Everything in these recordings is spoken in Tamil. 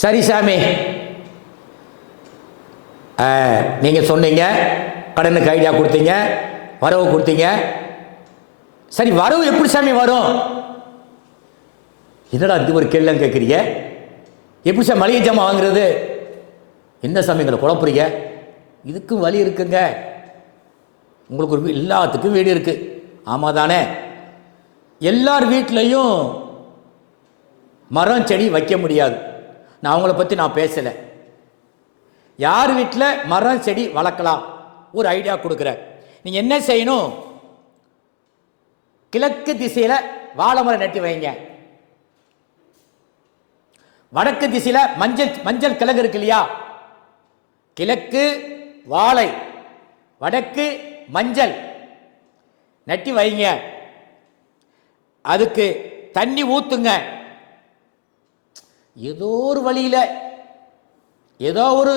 சரி சாமி. நீங்கள் சொன்னீங்க கடனுக்கு ஐடியா கொடுத்தீங்க வரவு கொடுத்தீங்க. சரி வரவு எப்படி சாமி வரும்? என்னடா இது ஒரு கேள்வி கேட்குறீங்க? எப்படி சார் மளிகை ஜாமான் வாங்குறது? என்ன சாமி எங்களை குழப்புறீங்க? இதுக்கும் வழி இருக்குங்க. உங்களுக்கு ஒரு வீ- எல்லாத்துக்கும் வீடு இருக்குது ஆமாம் தானே. எல்லார் வீட்லேயும் மரம் செடி வைக்க முடியாது. நான் அவங்கள பற்றி நான் பேசலை. யார் வீட்டில் மரம் செடி வளர்க்கலாம்? ஒரு ஐடியா கொடுக்குறேன் நீங்கள் என்ன செய்யணும்? கிழக்கு திசையில் வாழை மரம் நட்டி வைங்க. வடக்கு திசையில் மஞ்சள் மஞ்சள் கிழங்கு இருக்கு இல்லையா? கிழக்கு வாழை வடக்கு மஞ்சள். நட்டி வைங்க. அதுக்கு தண்ணி ஊத்துங்க. ஏதோ ஒரு வழியில் ஏதோ ஒரு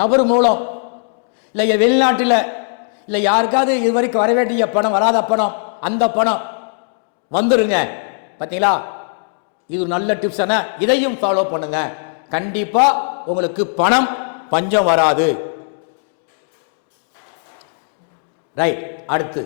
நபர் மூலம் இல்லை வெளிநாட்டில் இல்லை யாருக்காவது இது வரைக்கும் வர வேண்டிய பணம் வராத பணம் அந்த பணம் வந்துருங்க. பார்த்தீங்களா இது நல்ல டிப்ஸ் என்ன இதையும் ஃபாலோ பண்ணுங்க. கண்டிப்பாக உங்களுக்கு பணம் பஞ்சம் வராது. ரைட் அடுத்து.